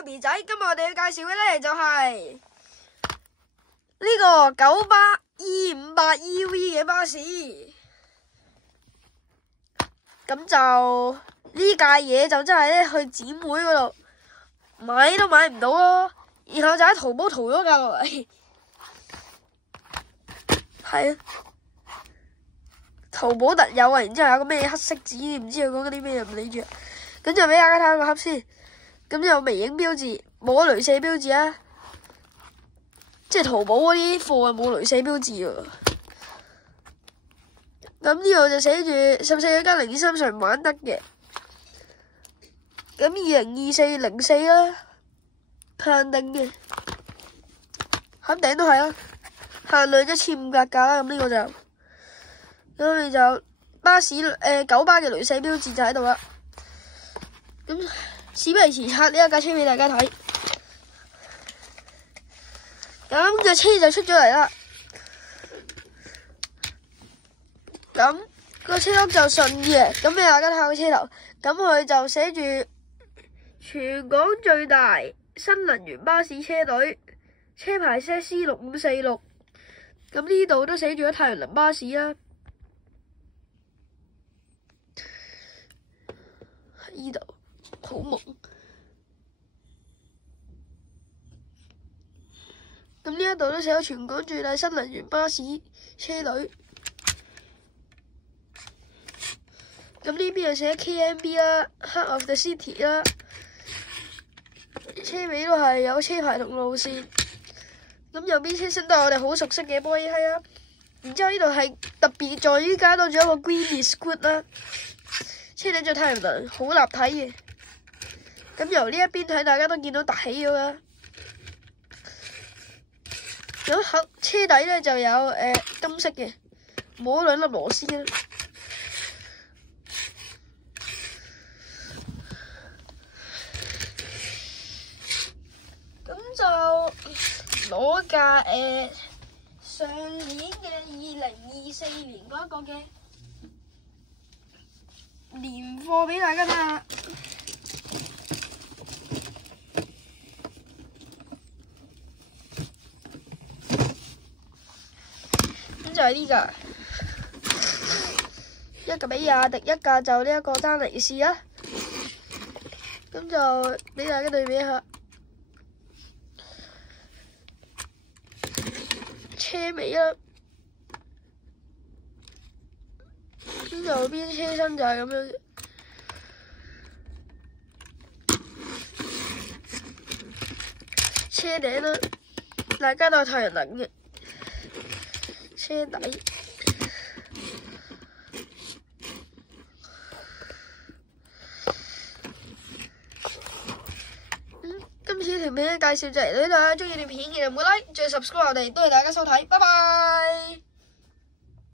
係 B 仔，今日我哋要介紹嘅咧就係呢個九巴 E58 EV 嘅巴士。咁就呢架嘢就真係咧去展會嗰度買都買唔到咯，然後就喺淘寶淘咗架落嚟。係啊，淘寶特有啊，然之後有個咩黑色紙，唔知佢講緊啲咩，唔理住。咁就俾大家睇下個盒先。咁有微影標誌，冇鐳射標誌啊！即係淘寶嗰啲貨係冇鐳射標誌喎。咁呢度就寫住14+03純玩得嘅。咁202404啦，限定嘅，肯定都係啦，限量1500架啦。咁呢個就，咁你就巴士九巴嘅鐳射標誌就喺度啦。咁事不宜遲，拆呢一架車俾大家睇。咁架車就出咗嚟啦。咁個車轆就順嘅，咁俾大家睇下個車頭。咁佢就寫住全港最大新能源巴士車隊，車牌 ZC6546。咁呢度都寫住咗太陽能巴士啦。喺呢度好朦。咁呢一度都寫咗全港最大新能源巴士車隊。咁呢邊又寫 KMB 啦 ，Heart of the City 啦，車尾都係有車牌同路線。咁右邊車身都係我哋好熟悉嘅玻璃器啦。然之後呢度係特別在於加多咗一個 Green is Good 啦，車頂做太陽能，好立體嘅。咁由呢一邊睇，大家都見到凸起咗啦。咁車底咧就有金色嘅，冇兩粒螺絲啦。咁就攞架上年嘅2024年嗰一個嘅年貨俾大家睇下。咁就係呢架，一架比亞迪，一架就呢一個丹尼士啊。咁就俾大家對比一下。車尾啦，咁右邊車身就係咁樣。車頂啦，大家都係太陽能嘅。車底，今次條片嘅介紹就嚟到呢度啦。中意條片嘅唔好 like，仲要 subscribe 我哋，多謝大家收睇，拜拜。